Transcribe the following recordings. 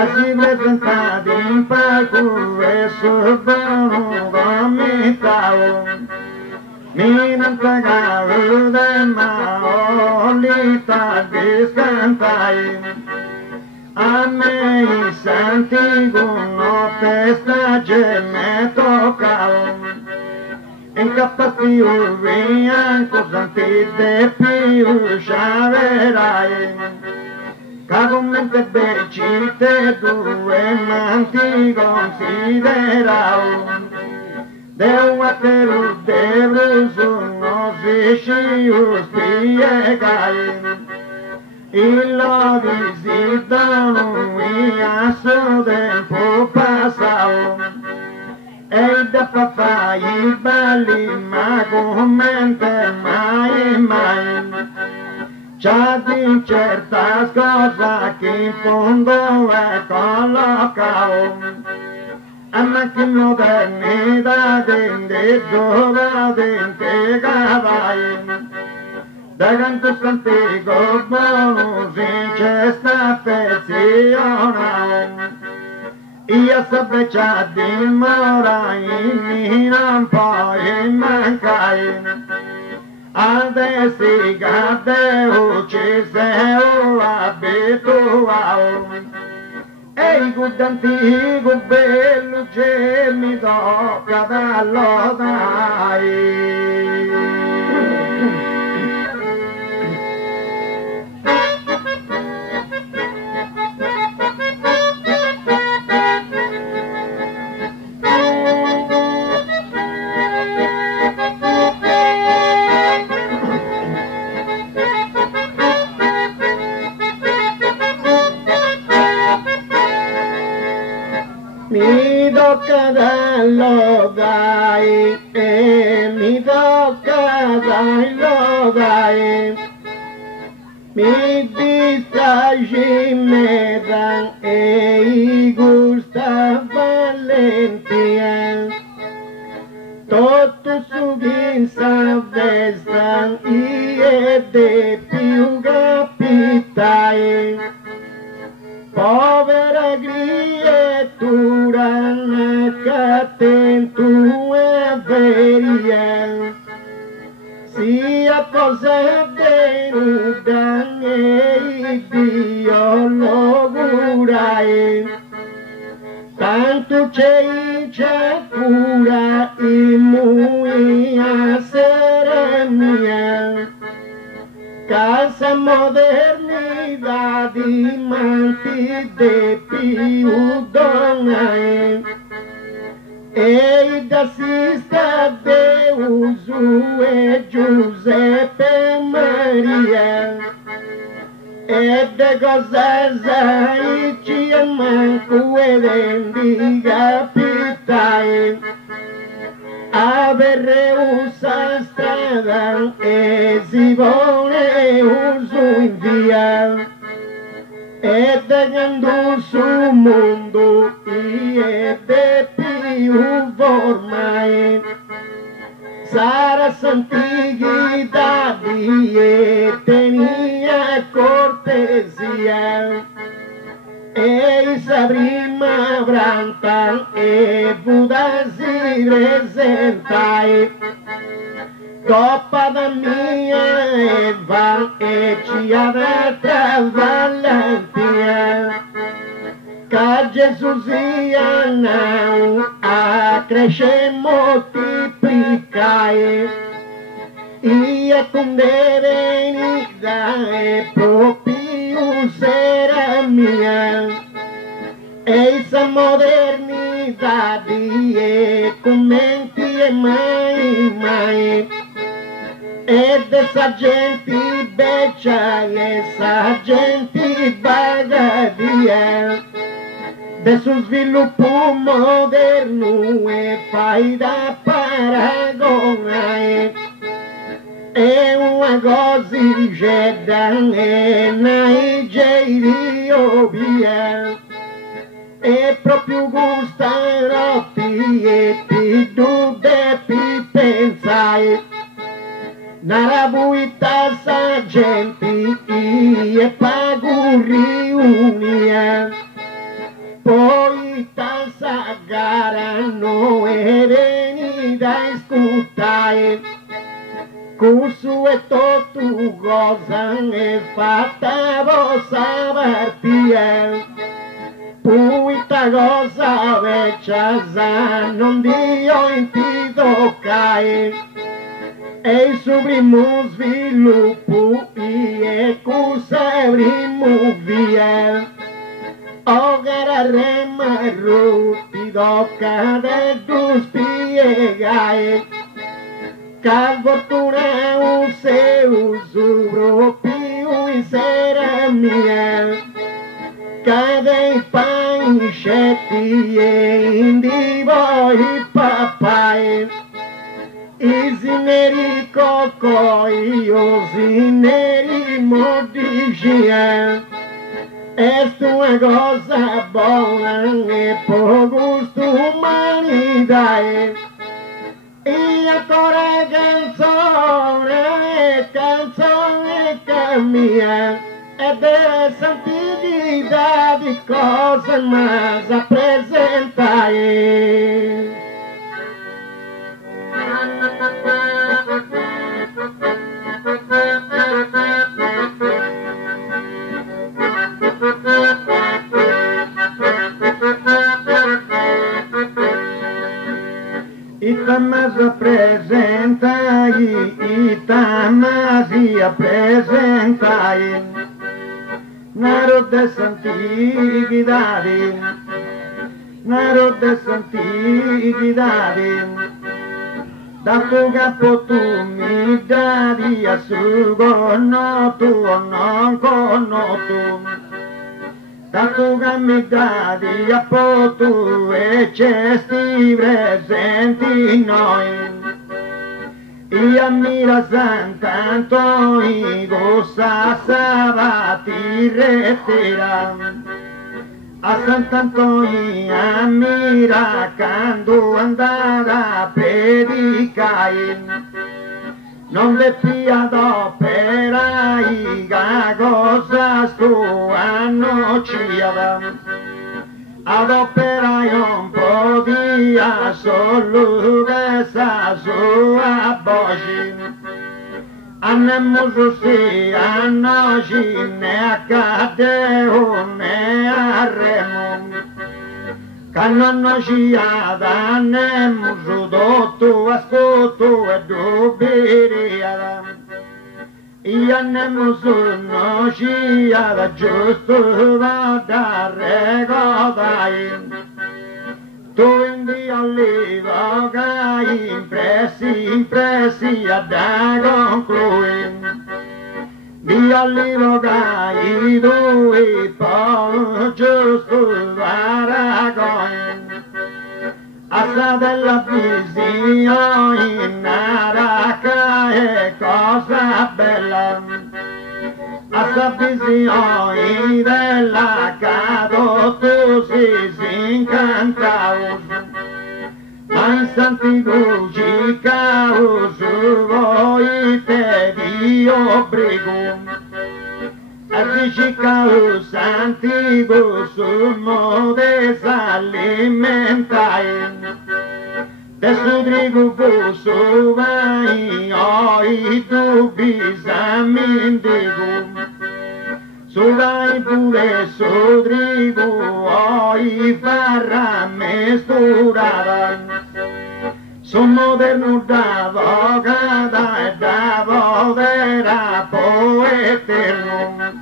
Si presentati in palco e sono vomitavo, mi non pagavo del maolita di scantai, a me i santi con notte strage me toccavo, in cappatio bianco santi de più sciaverai. Carumente becite due manti considerau, deu a peru de bruso no si sciu spiegai, illo visitano a suo tempo passau, e da papà i belli ma commente mai. C'è di certa cosa che in fondo è collocao, e ma che modernità di giovane di cavai, da canto antico buono si c'è sta affezionao, io so già di mora in non poi mancai, adesso che ucciseo abituao, e il good antico bello che mi tocca dallo dai. Mi tocca dallo dai, mi tocca dallo dai, mi dispiace me dan e i gusta valentia, tutto su vinsa vestan e de più capitai. Povera criatura nacata in tua veria, sia cosa venuta e Dio lo augurai, tanto c'è cura in mia sera mia, casa modernità di manti de più donai, e da sista de uso e Giuseppe Maria, e de cosa sai ci manco ed endi capitai, avere usa strada e si vuole uso in via, e degando sul mondo e de più ormai, sarà santità e tenia cortesia, e sa prima branta e Buddha si presentai, coppa da mia e va e ci avrà valentia, che Gesù sia now a crescere e moltiplicare, e con venida e proprio sera mia, e sa modernità di commenti e mai, ed essa gente beccia e essa gente bagadia, del suo sviluppo moderno e fai da paragone, è una cosa c'è da nei giro via e proprio gustarotti e ti dubbe pi pensai nella buita sa gente e paguri unia poi tasa gara no e veni da scutare Cusu e tu cosa e fatta vossa partia Puita cosa vecchia non dio in ti toccai e il suo primo sviluppo e cosa primo via o gara remarro ti tocca del tu spiegai che fortuna un seu su più in sera mia che dei pancetti e indivo i papai i sineri cocoi o sineri mordicia è una cosa buona e per gusto umanità e ancora canzone che mia e della santità di cose ma sa presentare Itamasa presentai, Itamasia presentai, Narode Santichidadi, Narode Santichidadi, da tu capo tu mi dadi a sugo no tu non conno tu. Da tu che mi dadi a potu e cesti presenti noi io ammira santanto i gossa savati retira a santanto i ammira quando andava a predicare non le fia d'operai che cosa sto annocciava ad operai un po' via solo che sa sua voce andiamo sì annoci ne accade ne a remo che non ci andiamo su tutto ascolto e dubbiria io andiamo su non ci ada giusto da recordare tu in Dio olivo che impressi da concluire Dio olivo che i due poi giusto da Assa della visione naraca è cosa bella Assa visione della cado tu si incantao ma in santi luci caro su voi te Dio brigo Articicao santi sumo desalimentai Desudrigo busso vai oi tu bisamindigo Suvai pure sudrigo oi farra mesturada Son moderno davo cada e davo vera poeterno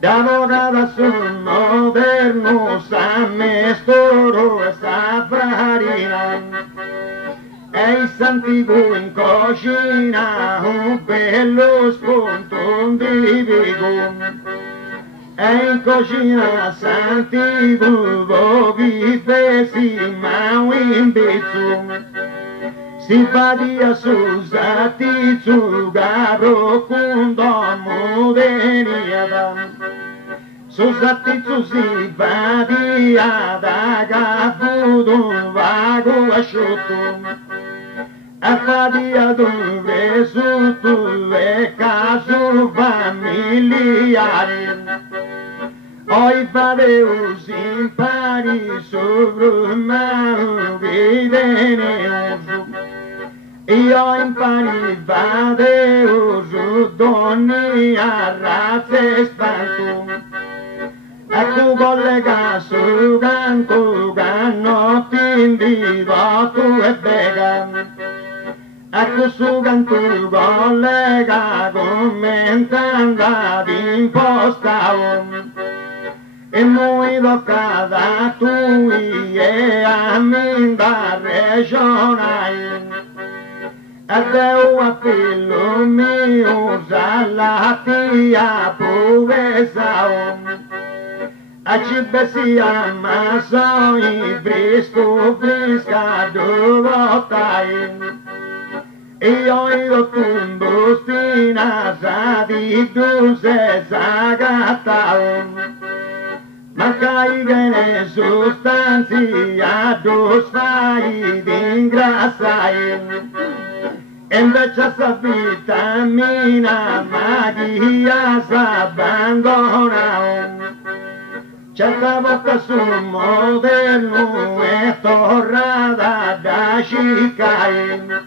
Davo cada son moderno sa mestoro e sa farina E i santi bu in cucina un bello spunto di vigo E in cucina santi bu voghi fesi ma un bizzo simpatia susati zugaro kundomu deniada susati simpatia da gafudu vago asciutto affadia dove su tue caso familiari oi fadeus impari sobre mano viveneuso io impari fadeus doni a razze spanto ecco collega su canto ganno ti invito tu e vegan ecco su canto collega commentando ad imposta e noi toccata tu e a me da regionai e Deo appello mio la tia povertà a ci bessia ma so i fresco fresca dovotai e io io tundo stina sa di dulce sagata ma caiga in sostanzia dos fai di ingrassai e invece sa vitamina magia s'abbandona certa volta sul moderno è tornata da Chicago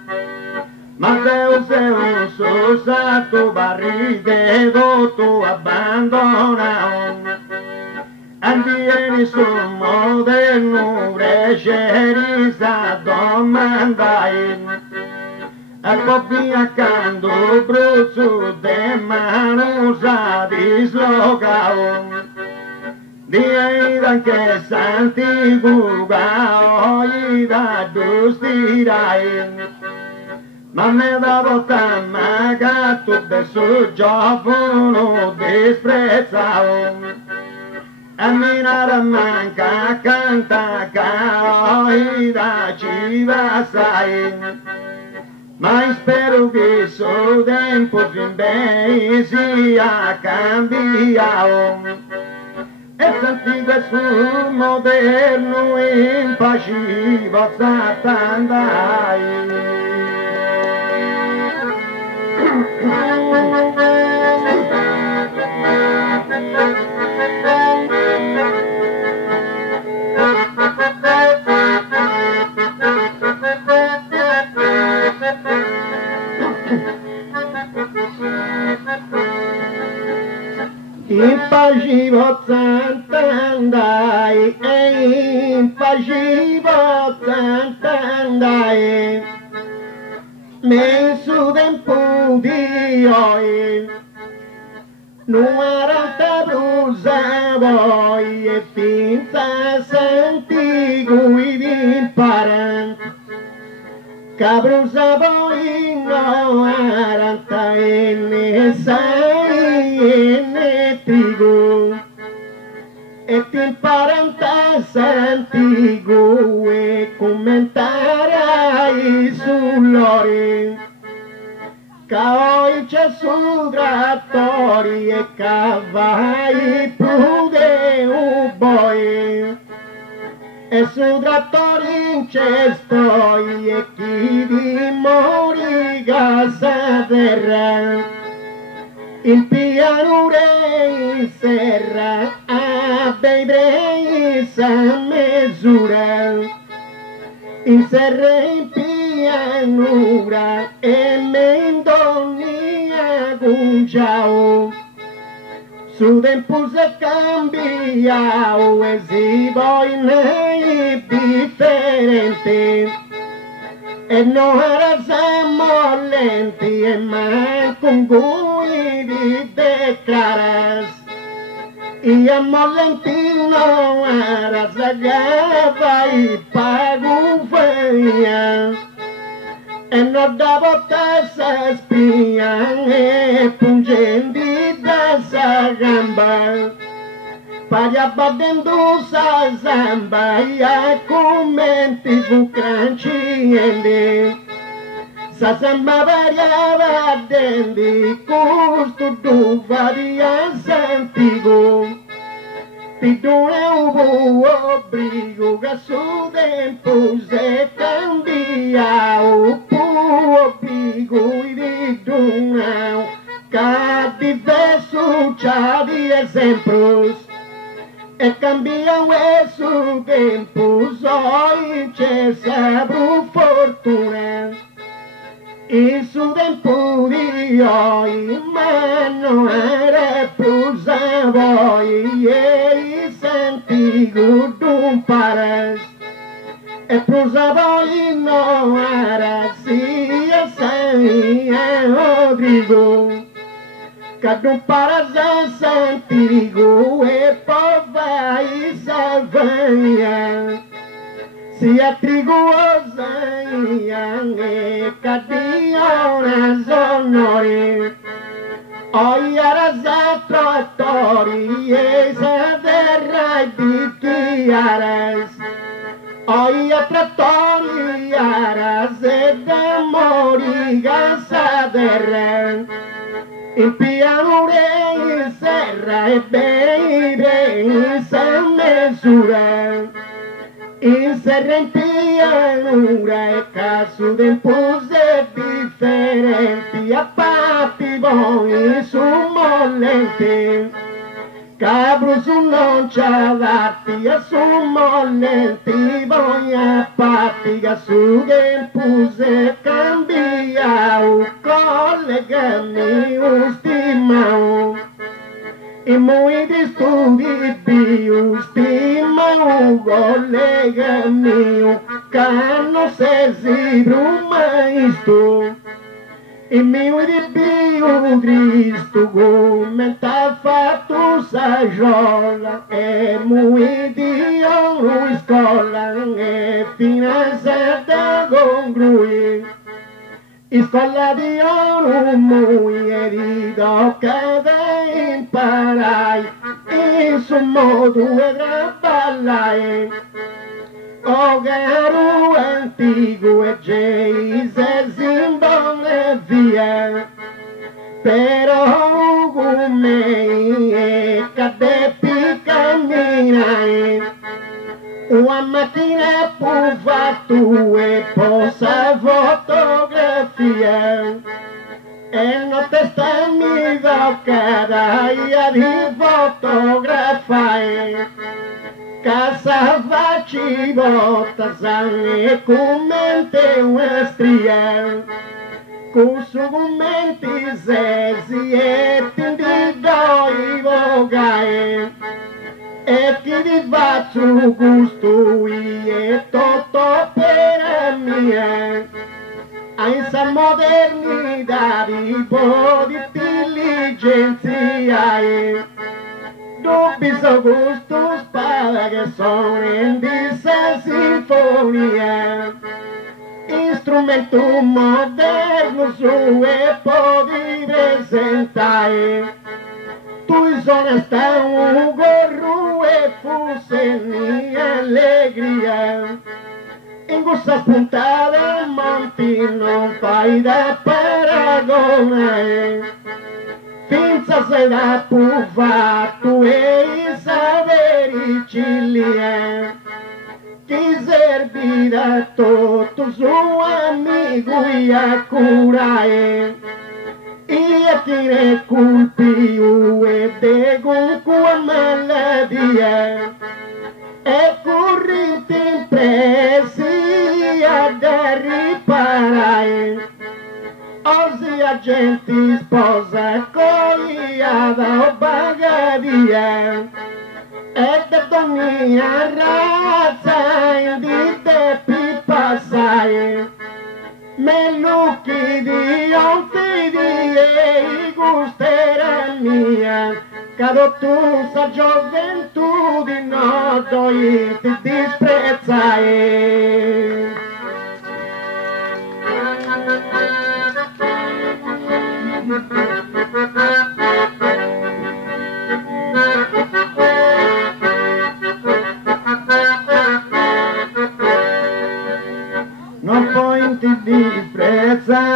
ma Deus è un sosato barride tu abbandona andieni sul moderno receri sa domandai e poi via canto bruzzo de mano sa dislocao Dii anche santi guga oi da dustirai ma me da volta maga tu beso giovano disprezzao e minare manca canta oi da ci sai ma spero che so tempo fin bene sia cambiato e senti questo moderno impacivo satandai impacivo santandai e impacivo santandai me su tempo di oi non arata brusa voi e finza senti guidi imparant cabrusa voi no arata e ne sai e ne trigo e ti imparanta sentigo e commentarai sull'ori Caoi c'è su trattori e cavai prude uboi e su trattori c'è stoi e chi di mori gasa terra in pianure in serra a dei brei sa misura in serra in pianura e mendonia gunciao su tempo se cambiao e si voi nei differenti e non era siamo lenti e mai con cui vi declaras y a Molentino era zagava y pago feia e non dava tessa spia e pungendi da sa gamba Paria badendo sa zamba e a commenti fu cranciende sa samba variava dendi custo do varia santigo Pidone hubo obrigo que su tempo se cambia o obrigo e di dunau Cada diverso c'ha di exemplos e cambia o su tempo soi c'è sabro fortuna e su tempo di oi ma non era plus a voi e santigo d'un pares e plus a voi non era si e sai e Rodrigo Cadum pares a santigo e poi vai salvanha Si a trigosa e cadiona sonore Oi arasa trottori e sa verrai di chiaras Oi a trattori aras e demori gasa derren Il piano re serra e bene sa mesura In serrentianura e caso del pose differenti a patti voi su mollenti Cabro su non c'avati a su mollenti voi a patti che su del pose cambia o collegami o stimao E muitos studi più stima un collega mio che non si bruma isto e mio di più Cristo come t'ha fatto sa giola e muiti io scola e finanziata con lui Escola di oro muy herido cada imparai in su modo e trabalhai O garu antigo e Jesus imbole via Pero come e cadepi camminai Uma máquina por fato e possa fotografia E no testamento cada dia de fotografar Casa vati botas e comente uma estria Com sugumentes e tindido e vogai E che di faccio gusto e tutto per mia A essa modernità di po' di diligenza Dubbi so gusto spada che sono in disa sinfonia Instrumento moderno su e po' di presentare Tu sono sta un gorro e fusse allegria In questa puntata monti non fai da paragone Finza sei da pufato e saperi cilia Chi servirà tutto suo amico e a curare E tire colpi e de con maladia E corrente impresi ad riparare Oggi a gente sposa cogliata o bagadia E da ogni razza in di te passare Me lucchi di onfidi e gustera mia Cado tu sa gioventù di noto e ti disprezzai Non puoi ti disprezzare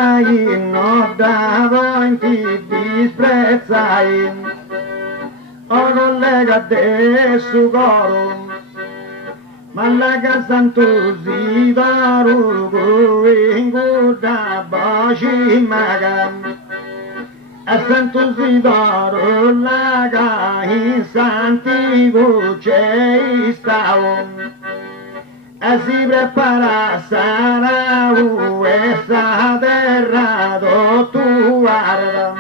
stavo in ti disprezzai, o collega de su coro, ma la casa si darugo in guda baci magam, e sento si daru laga in santi voce stavo, e si prepara sarà essa terra tu guarda,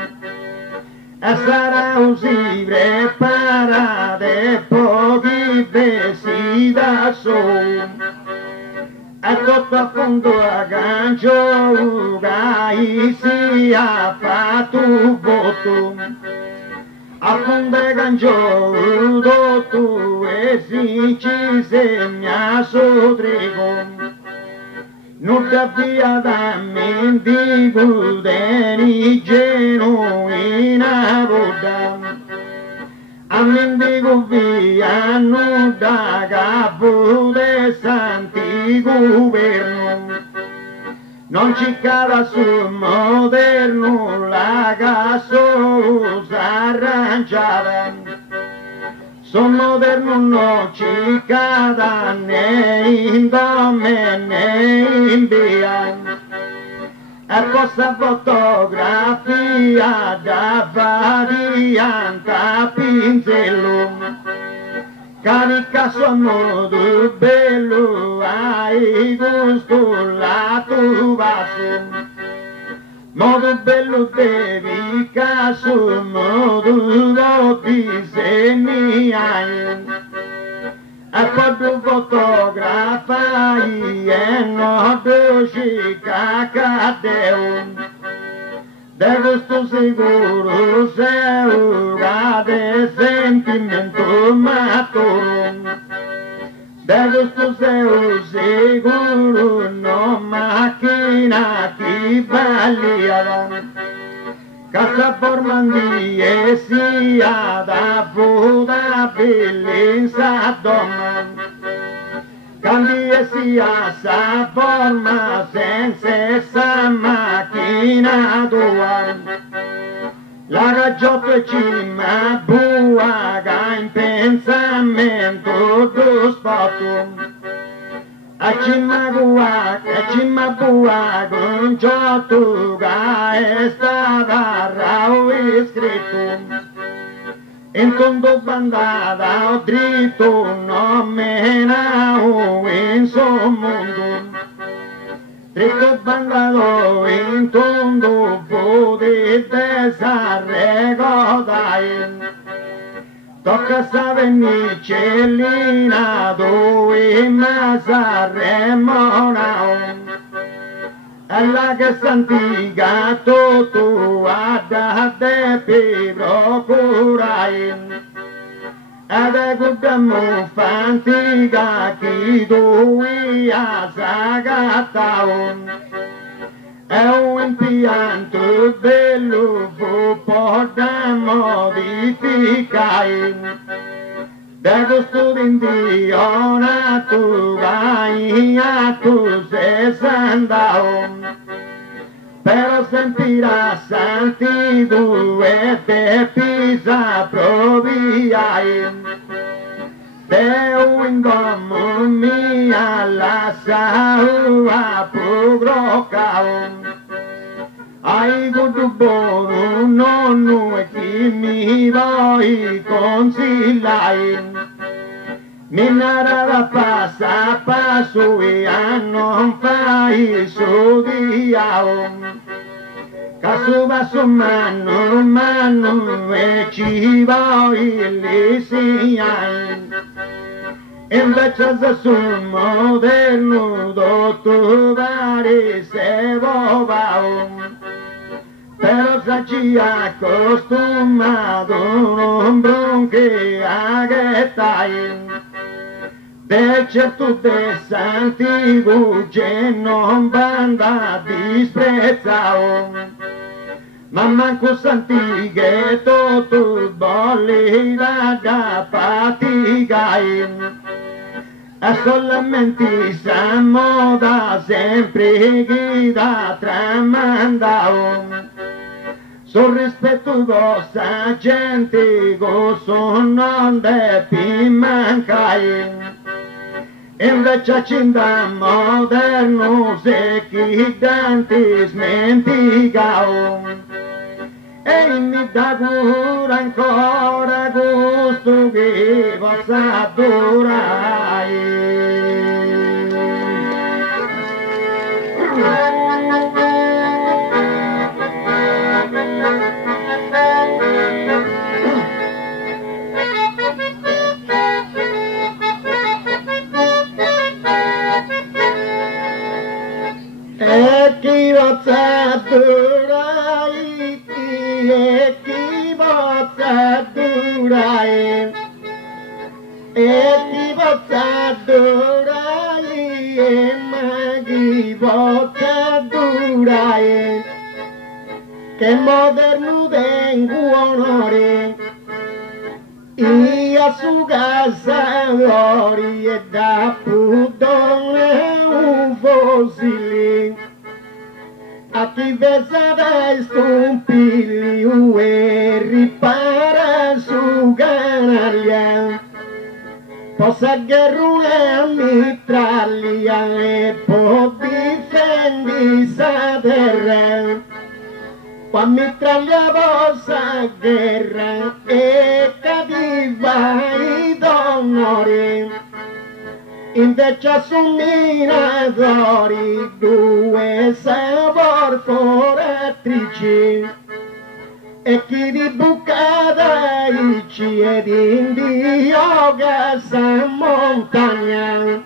e sarà si prepara de pochi vesi da sol, e tutto a fondo a gancio che sia fatto voto, a fondo a gancio tu e si ci segna sotrigo, non cappia da menti budeni genuina voda, a mendigo via non da capo de santi governo, non ci cava sul moderno la gasosa arrangiata, sul moderno non ci cava né in dome né in via, e questa fotografia da varianta pinzello, carica suo modo bello, hai gusto la tua su, modo bello devi caso, modo disegni hai, e poi fotografai e non ci cacadeo, de gusto sicuro se ora de sentimento maturo, de gusto se sicuro no macchina chi bagliava, casa formandi e sia da fuda bellezza donna, cambi e sia sa forma senza essa macchina tua, la raggiotto e cima buaga in pensamento do spotto, a cima buaga un giotto che stava rao iscritto, in tondo bandata dritto non menavo in suo mondo, dritto bandato in tondo potete s'arrego dai, tocca sta venni cellina dove ma Sanremo e la che s'antica tutto a te per procurai, ed è guardamo fantica chi tu a sagattao, è un impianto bello fu da modificare, da gusto d'indio natura a tu sei andao, però sentirà santi due te pisa proviai, te un gomo mia la saua pugrocao, ai gudu buono nonno e chi mi vuoi consigliare, mi narrava passa passo e a non fai su diao, caso va su mano e ci vuoi li signai, invece sul moderno dottore se vovao, però se ci accostumato non bronche a che tai, del certo de santi bugie non banda disprezzao, ma manco santi che tutto bolli da faticai, e solamente siamo da sempre chi da tramandao, sul rispettosa gente gozo non devi mancare. Invece cinta moderno se chi denti smenticao e mi dà pure ancora gusto che possa durare. E chi possa durare, e chi possa durare, e chi possa durare, ma chi possa durare, che moderno tengo onore, io su casa ori e da pudore un fossile, a chi vesa dai stumpili e ripara su canaglia, possa guerrule mitraglia e può difendi sa terra. Qua mitraglia possa guerra e cattiva i d'onore, invece su minatori due savor foratrici, e chi di bucata ici ed indio gasa montagna,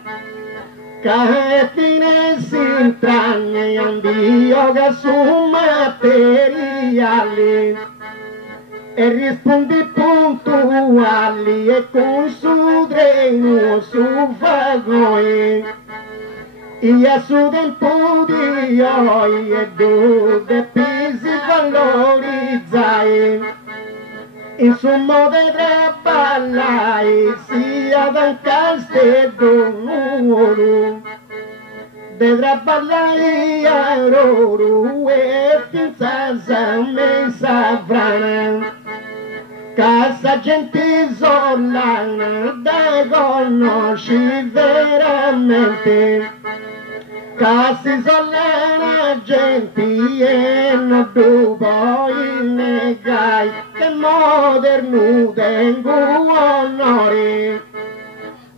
che fine si intragna e andio che su materiali e rispondi puntuali e con su dreno su vagoi e su tempo di oi e dove pisi valorizzai insomma vedrà ballare sia dal castello vedrà ballare a loro e finza me savrana casa gente solana da conosci veramente casi solana gente e non tu poi negai che moderno tengo onore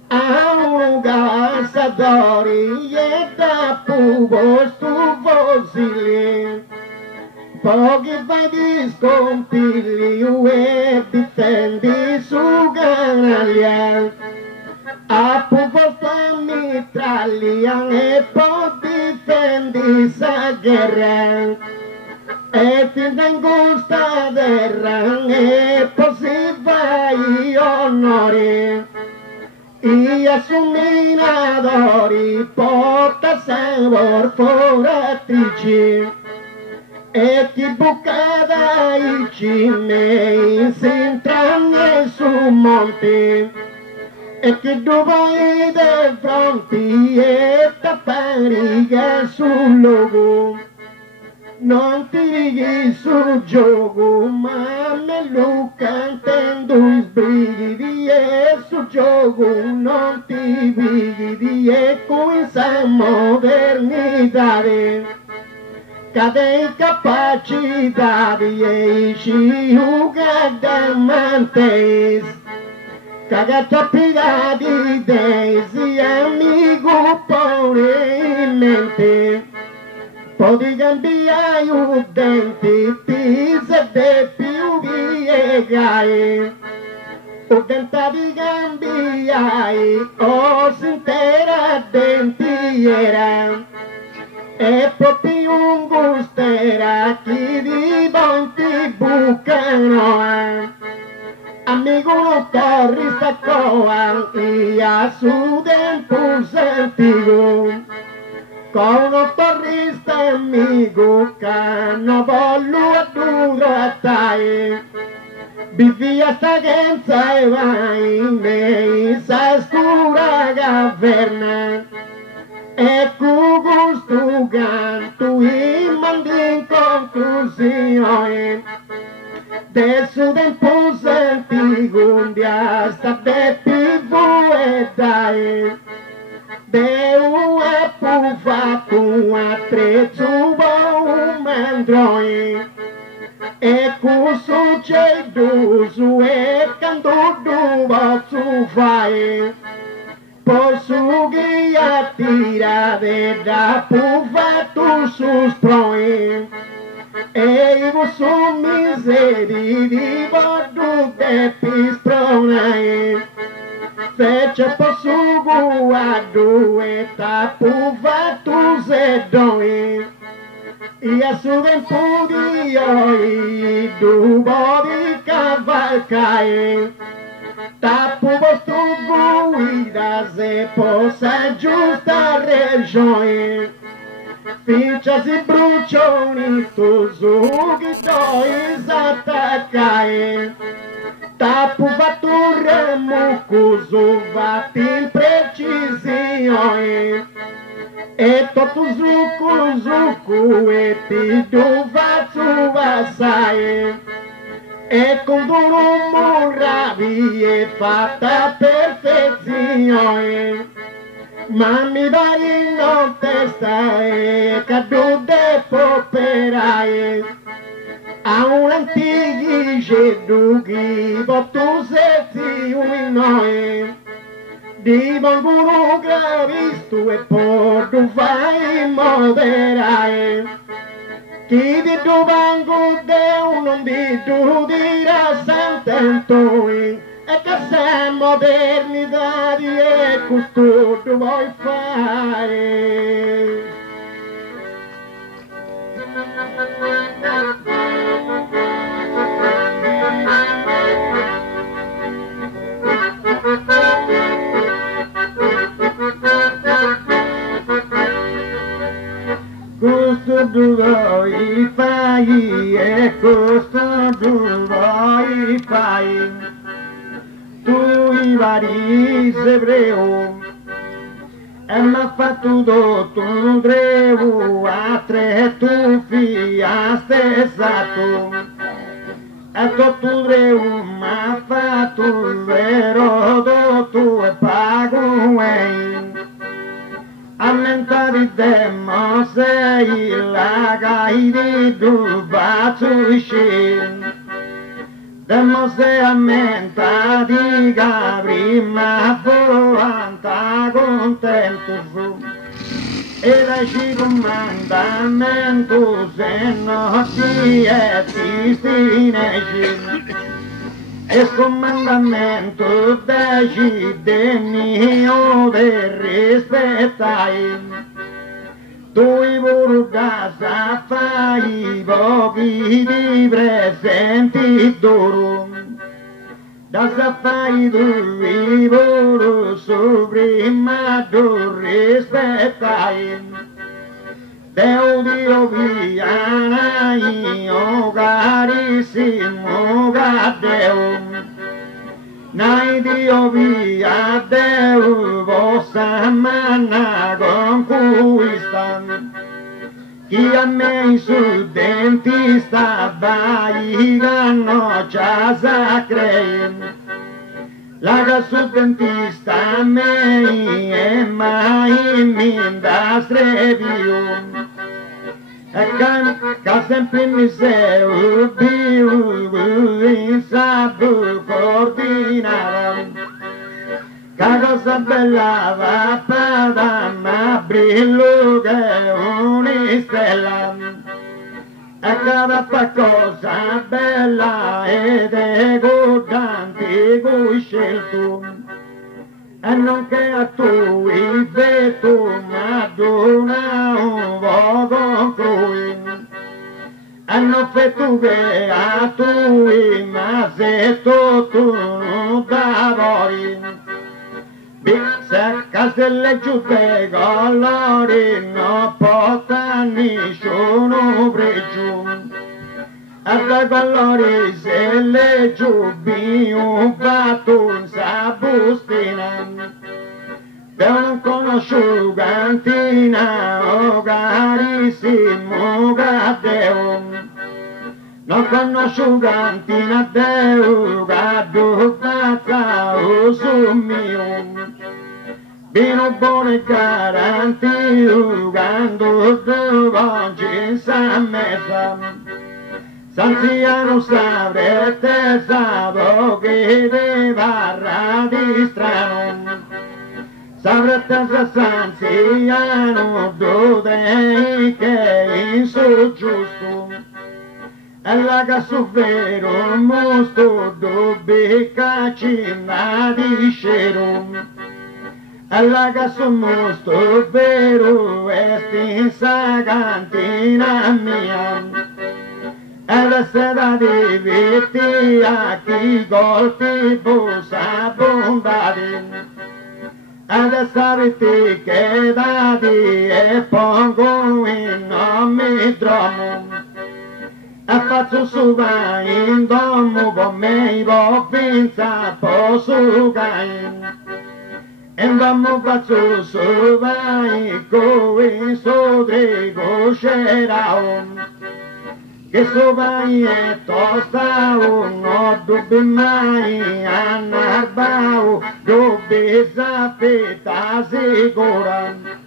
a un casadori e da pupo stufosili pochi fai di scompilli e difendi su canaglia a pupo sta mitraglia e poi difendi sa guerra e ti tengo sta terra e poi si fai onore io su minatori porta savor foratrici e ti bucata i cime si intragna su monti e che dopo i dei fronti e tappariga sul logo non ti righi su gioco ma me lo cantando sbrighi e su gioco non ti vighi e con sa modernità cade capacità e sciuga diamantes cagata pigati desi amico pone in mente poi cambiai un denti pisa de più piegai o dentati cambiai o s'intera dentiera e proprio un gustera chi di bonti bucano amico torri staccoa e a su tempo sentigo con un torrista amico che non voglio a duro a tai vivia sta genza e vai in me sa scura caverna e cu gusto canto e mando in conclusione del suo tempo antico un dia sta de più e dai Deu é puva com atrezo bom mandroi e com succedoso e canto do vosso vai posso guia tira de da puva tu sus proi e vosso miseri di bordo de pisprone Fece posso guardo e tapuva tu zedoi e a su tempo di oi du bodi cavalcai tapuva tu guida se possa giusta regione Fincha si brucioni tu zughi dois attaccai Tapu vature mucuzo vatin precisione e totu zucu e pidu vatsu vasai e con duro moravi e fatta perfezione ma mi vari non testa e cadude poperai a un antichi gedughi bottusetti un noi di banguro gravisto e porto fai moderare chi di tu bango de non di tu dirà sant'Antoi e che se modernità e custode vuoi fare Questo tu vuoi fai e questo tu vuoi fai tu i vari ebreo e m'ha fatto tutto un drevo a tre tu fia stessato e tutto drevo m'ha fatto il vero tutto e pago a menta di demo sei la gai di tu faccio uscire demo se a menta di gabri ma volanta contento su e lasci comandamento se non ti è stinesci e comandamento decide mio de rispettai tu i burgasa fai pochi di presenti d'oro da fai tu i buru su prima tu rispettai Deo Dio viana io carissimo Deo Nai Dio via Deo vostra manna conquista Chi a me su dentista vai ganno già sacre La su dentista me e mai mi da strebio e che sempre mi sei più in sabu coordinare che cosa bella va per ma brillo che una stella e cada cosa bella ed egodanti che scelto e non che a tu il veto ma dona un vogo cui e non fatto che a tu ma se tu non lavori se caselle giuste colori non porta nessuno pregio e da colori se le giubbi un fatto in sabustina non conosciuganti non conosco cantina Deo, gaddo fazzao su mio. Vino buono e garantito, quando tu vangi sa messa. Sanziano saprete sabo che te varrà di strano. Saprete se sanziano dove che in su giusto. E la che soffero mostro dove cacina di scero. Alla che mostro vero è stessa cantina mia. Ed è stata di vitti a chi colti busa bondati. Ed è stati che dati e pongo in nome dromo. E faccio suba in domo con me vo finza posso cain. E vamo faccio subai coi sodrigo scerao. Che subai è tostao, non dubbi mai annarbao, dubbi sapeta sicura.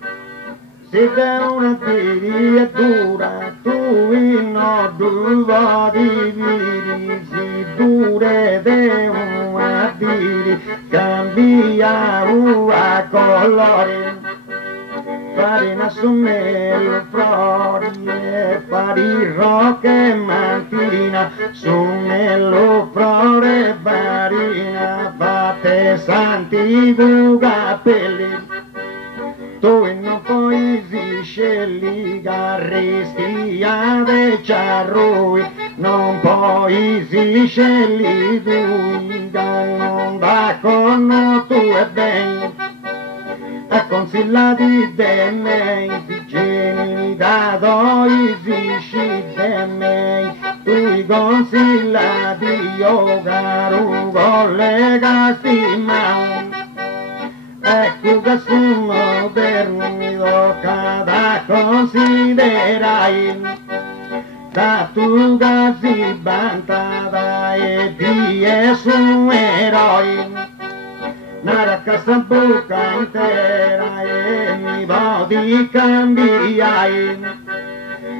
Se te una tiri è dura, tu non duva di viri, si dure de una tiri, cambia a colore. Farina sumelo flori e fari rocche mattina, sumelo flore farina, fate santi capelli. Tu non puoi scelli garristi ade ciarrui, non puoi scelli tu, non va con tu e ben. E consigliati de me, si geni da doi si de me, tu i consigliati io caro collegasti ma. Ecco che sono pernido cada considerai, da tu che si bantava e di un eroi. Nara casa bocca intera e mi va di cambiai.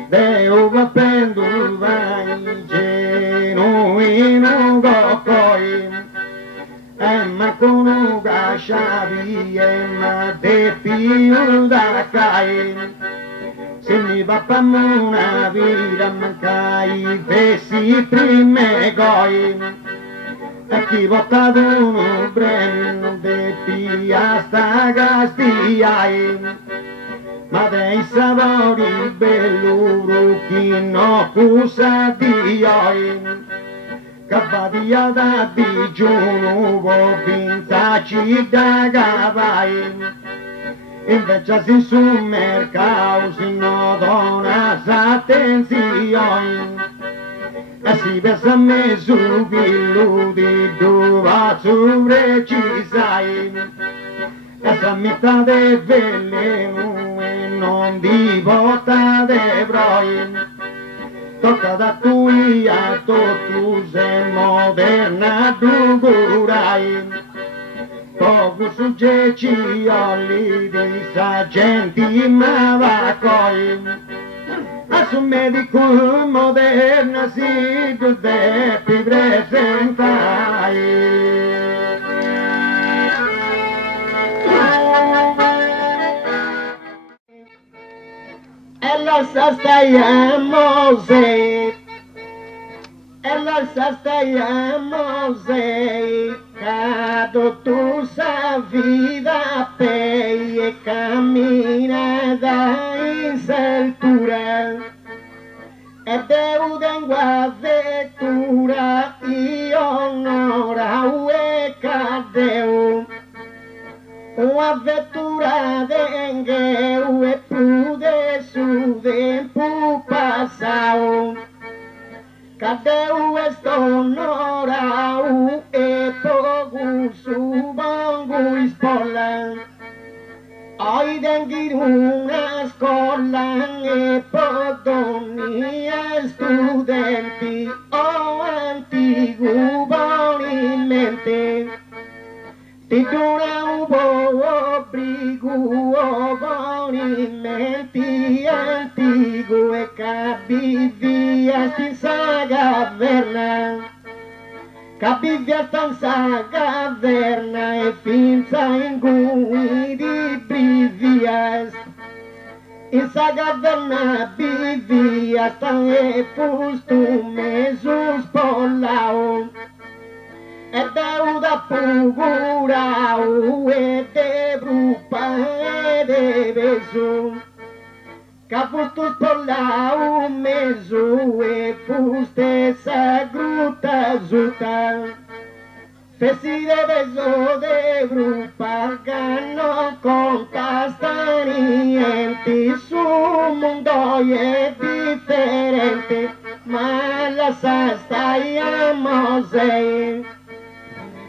Deo va penduvai genuino gocoi. E ma con gasciavi e ma de più da cai. Se mi va pa una vita mancai fessi prime goi. E chi votato uno breno de pia sta gastiai. Ma dei sapori belluro chi no cusa di oi. Cavadia da digiuno vinta ci da cavai. Invece si su mercato si no dona s'attenzione. E si pensa a me su pillu di dove su precisai. E sa metà del veleno e non di volta de broi. Tocca da qui a tu sei moderna dugurai. Poco su geci olli di sagenti ma va coi. A su medico moderna si tu devi presentai. E la sastaiamo se, e la sastaiamo se, cado tu sa vida pei e cammina da inseltura, e deuda in guavettura, io onora ue cadeu. Una vettura dengue e pude su tempo passau. Cadeu estonora e pogu su bongo ispolla. Oi denghi una scuola e podoni studenti. ti dura un po' brigu con i menti antigu e cabivia sta caverna. Capivia stanza caverna e finza in cui di brivias. In sa caverna bivia sta e fustume sus pollao. E deuda pugurau e de brupa e de besu. Ca fustus pollao mesu e fuste sa gruta zuta. Fesi de beso de brupa ca non contasta niente. Su mundo è differente ma la sa staiamo sei.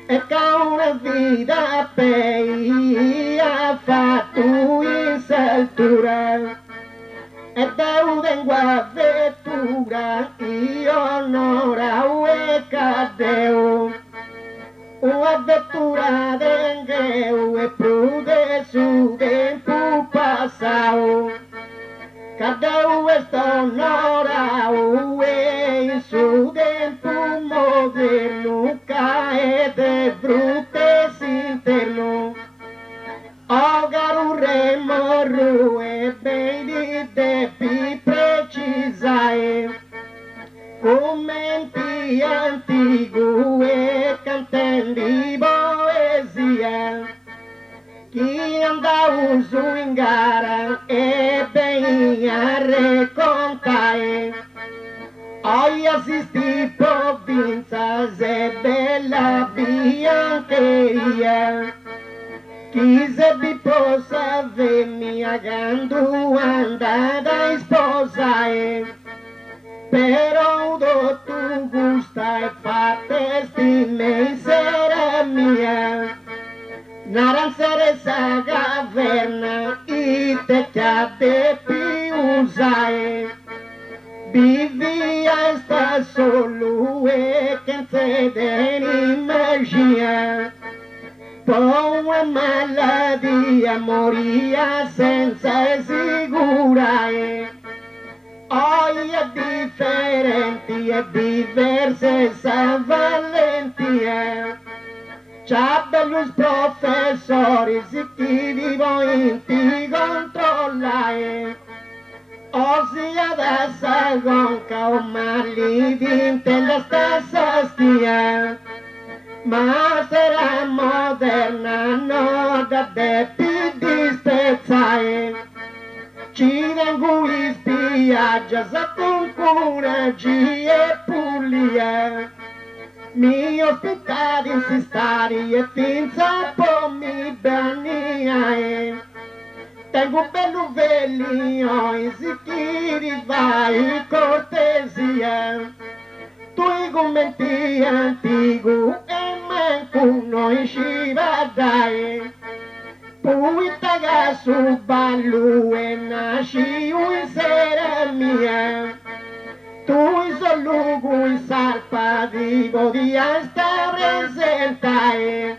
E che una vita pei ha fatto in saltura e deuda in guavettura io non e cadeu una vettura dengheu e prude su tempo passau cadeu e stonorau e in su tempo moderno cae de brute s'interno o garurre morru e beidi de pi precisae commenti antigu e cantendi poesia chi andau su in gara e ben a raccontare oi assisti provinza e bella biancheria chi se vi possa venni a gandu andata in sposare però do tu gusta e fate stime in sera mia naran seresa caverna i te chiate più usae vivia sta solo e che se den magia poi una maladia moria senza sicurare oggi è differenti e diverse sa valentia c'ha belli professori si chi vivo in ti controllare ossia da sagonca o mali vinte la stessa stia ma sarà moderna no da depi di spezzare ci vengo in spiaggia sa con coraggio e pulia mi ospitati in sistari e finza po' mi baniae tengo bello velio in sicchiri vai cortesia tui commenti antigu e manco noi ci vadai pui taga su ballu e nasci in sera mia tu solugu in salpa di bodia sta presentai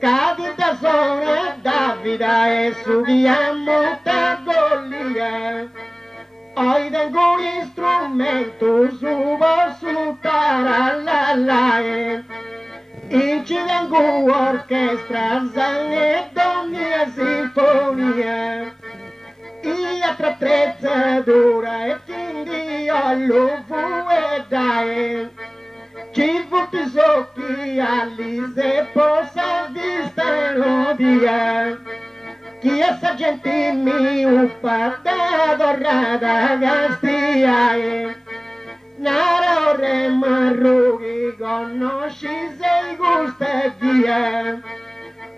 cadi da zona Davida e subiamo ta gollia oi tengo instrumento subo su tarallalae incidengo orchestra zane donne sinfonia e attrezzatura e quindi allo e dai ci butti socchi all'ise possa vista via chi essa gentimi upata dorada gastiae nara orre marrughi conosci sei gusta via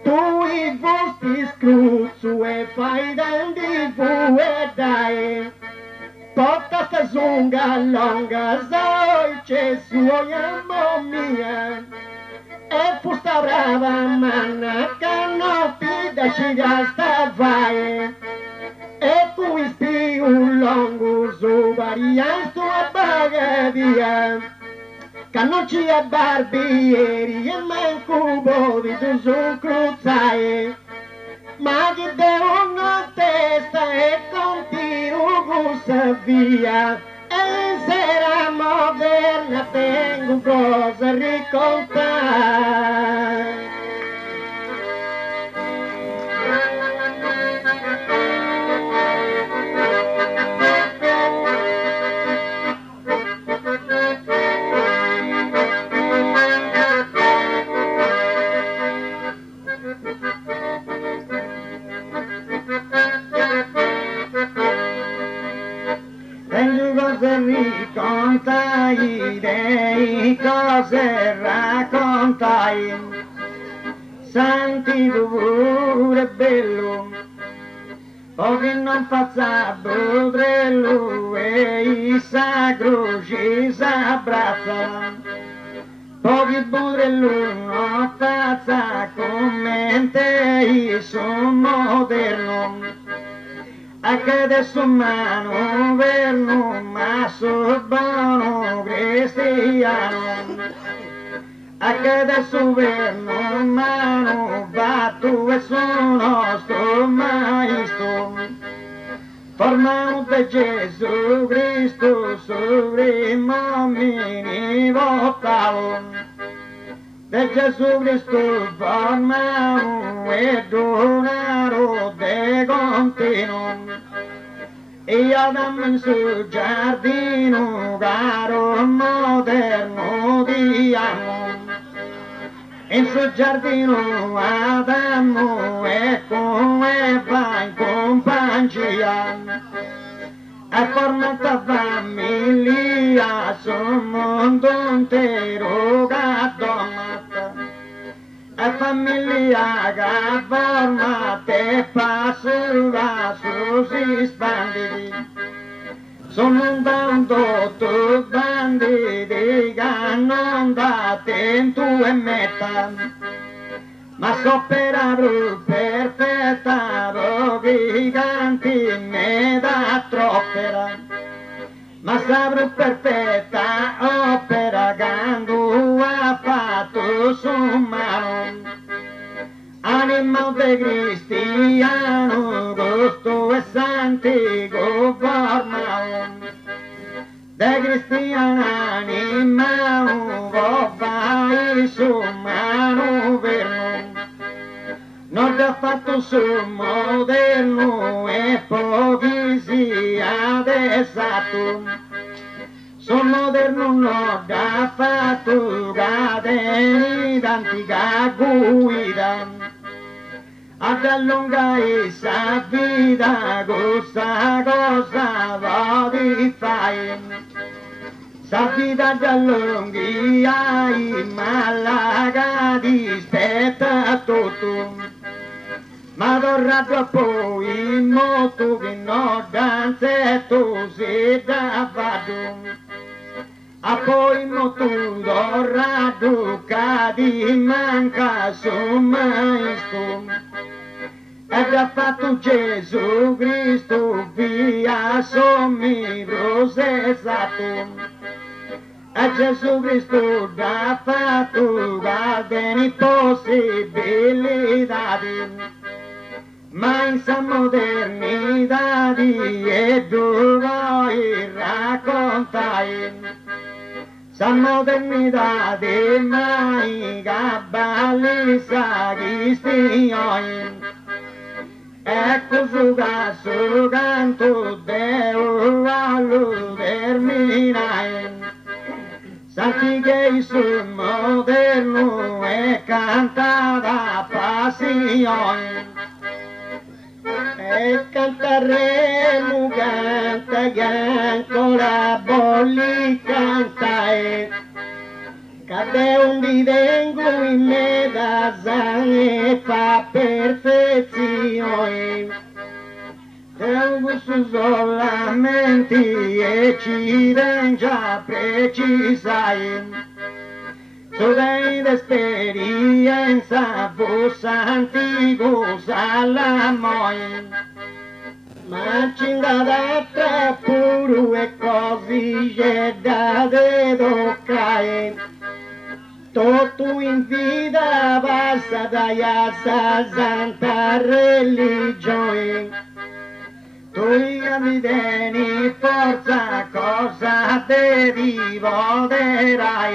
tu i gusti scruzzu e fai dandi fu e dai tocca sta zunga longa zoice suoia mia e fusta brava manna canoppi da cigasta vai e tu isti un longo su variasto a bagadia che non c'è barbieri e manco bovi tu su cruzzaie, ma che devono testa e continuo questa via, e in sera moderna tengo cosa a raccontare. Raccontai dei cose raccontai, santi pure bello, pochi non faccia budrello e i sacro ci s'abbraccia, pochi budrello non faccia commente il suo moderno. A che adesso mano verno ma so buono cristiano, a che adesso verno mano va tu e sono sto maestro, forma di Gesù Cristo sovremo mini votavo, de Gesù Cristo forma e donaro de continuo. E io dammi in suo giardino caro moderno di amo, in suo giardino Adamo e come va in compagnia, a formata famiglia sul mondo intero che domata, a famiglia che forma te passerà su si spanditi, sono tanto banditi che non date in tu e metta, ma so per perfetta pochi canti me da troppera, ma saprò perfetta opera quando ha fatto su mano, anima de cristiano gusto e santico formao, de cristiano anima vai su mano verno, non ha fatto su moderno e poesia d'esatto, sul moderno non ha fatto cateni d'antica guida, ad allungare sa vita questa cosa va di fare, sa vita ad allunghi ai malagati spetta tutto, ma torna troppo in moto che non danzetto si da vado, a poi moto torna ducati manca su maestro, e già fatto Gesù Cristo via sommi processato, e Gesù Cristo ha fatto guardare possibilità, ma in sa modernità e dove raccontai, sa modernità mai cavalli sa cristiani, ecco su caso canto devo allo terminare, santi che il suo moderno è cantata passione, e cantaremo canta ancora bolli cantai, cade un divengo in me da e fa perfezione, tengo su solamente e ci già precisai, Sudai d'esperienza, vos antigos alla moi, ma cinda da tre puru e così c'è da te toccare. Tutto in vita passa da santa religione. Tu mi tieni forza, cosa te divoterai?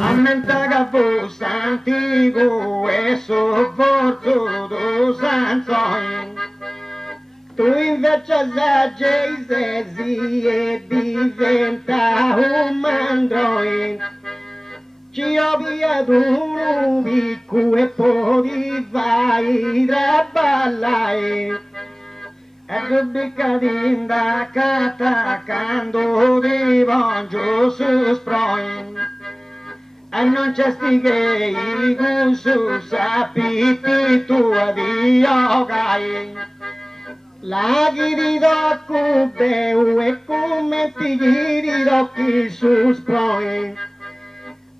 A mente che fosse antico e soffortuto sanzoi. Tu invece saggi sesi e diventa un mandroi. Ci ho via un picco e poi vai a ballare. E tu biccadinda catacando di bongio su sproi. E non c'è stighe i gusu sapiti tua di yogai. Laghi di docco beu e commenti di docchi su sproi.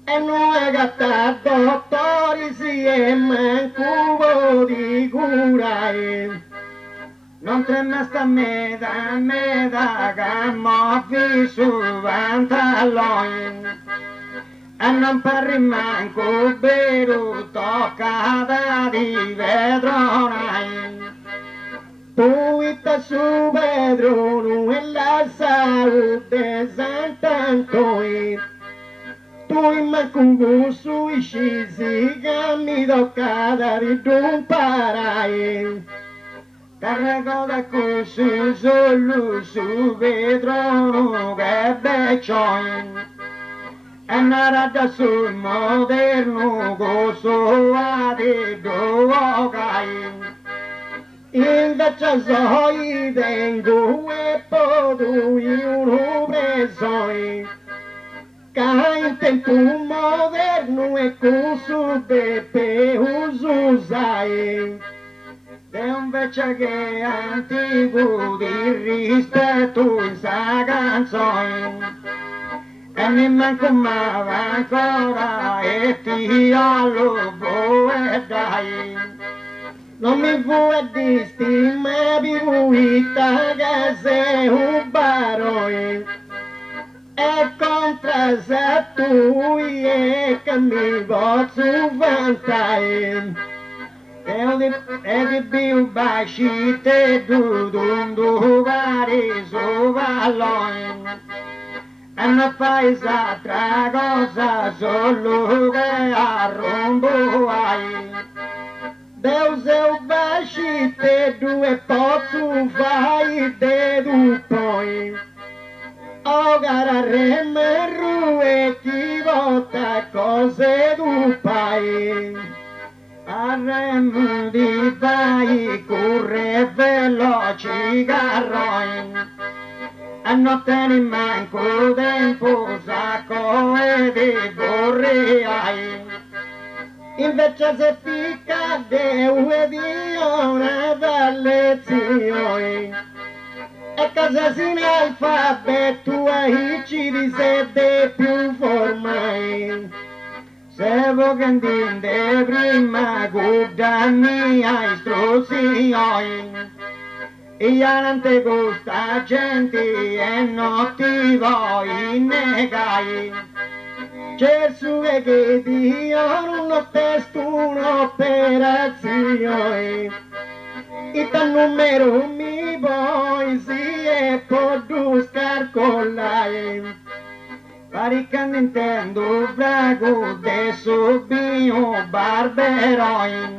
E non è gatta dottori si è mancubo di curai. Non trema sta meda che moffi su pantaloni. E non parli manco vero toccata di vedronai. Puita su vedrono e la salute sant'Antoi. Tu immancungu sui scisi che mi toccata di dumparai. Carrego da così solo su vedrono che beccioi. E narada sul moderno gozo a di dogai. Invece soi vengo e poi uno presoi. Che in tempo moderno e coso beppe ususai. E invece che antico di rispetto in sa canzone. E mi mancava ancora e ti allobo e dai. Non mi vuoi di stima piruita che sei un baroi. E contra se tu e che mi posso vantai. E di più baci te du vari su valloi. E non fai altra cosa solo che arrombuai. Deus eu baci te due posso fai te du poi. O gara remeru e chi vota cose du pai. Arrem di vai corre veloci garroi. E non te ne manco tempo sacco e di vorrei. Invece se picca Deu e Dio una lezioni. E casa sin alfabeto e ci di sette più formai. Se voglio dire prima guardami a istruzioni. E non ti gusta gente e non ti voglio negai. Gesù che Dio non testo un'operazione. E tal numero mi vuoi si e posso scarcolare. Pari che Nintendo brago adesso bio barberoi.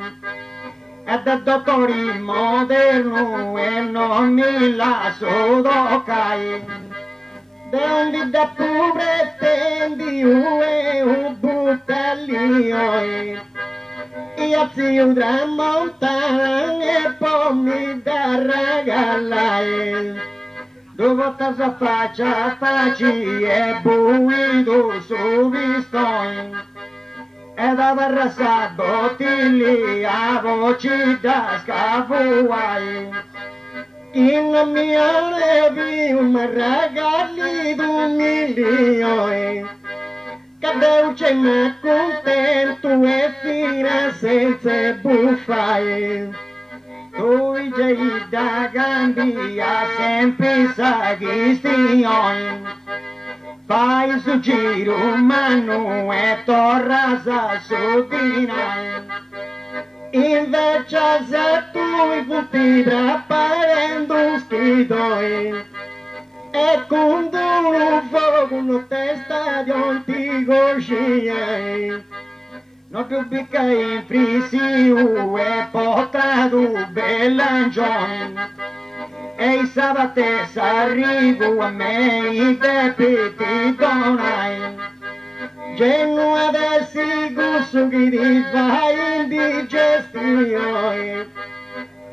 E da dottori moderno e non mi lascio toccare. Donde da tu pretendi un buttellio. E a zio da montagna e poi mi da regalare. Dove casa facci e buido su vistoi. E da barrasa bottigli a voci da scavuai. In mia levi un regali d'un milione. Che Deuce mi contento e fine senza buffai. Tu i da cambia sempre sa questione. Fai su giro mano e torna su di noi. Invece se tu i punti preparando schidoi e con un fuoco una testa di antico sciei. Non tu bicca in frisiu e portato bellangione. E i sabate s'arrivo a me i debiti donai. Genua del sigusso che ti fa indigestione.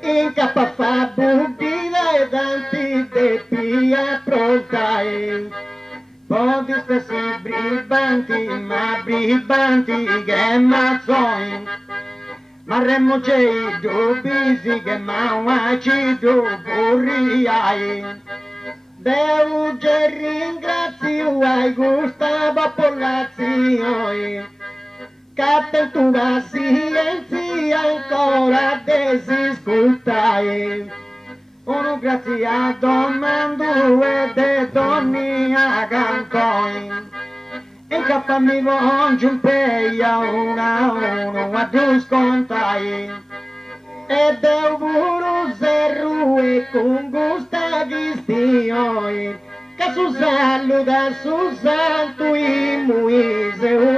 In cappa fa bubbina e tanti debiti approntai. Pochi stessi bribanti, ma bribanti che mazzoi. Ma remmo c'è dubbi che mauaci dubburriai. Devo che ringrazio ai Gustavo Pollazio che tua silenzia ancora desiscultai. Uno grazie a domando e de donni a cancoi. E cappami vongi un peia una uno a due scontai. E devo zerru e con gusta gistioi. Che su saluda su santo i muise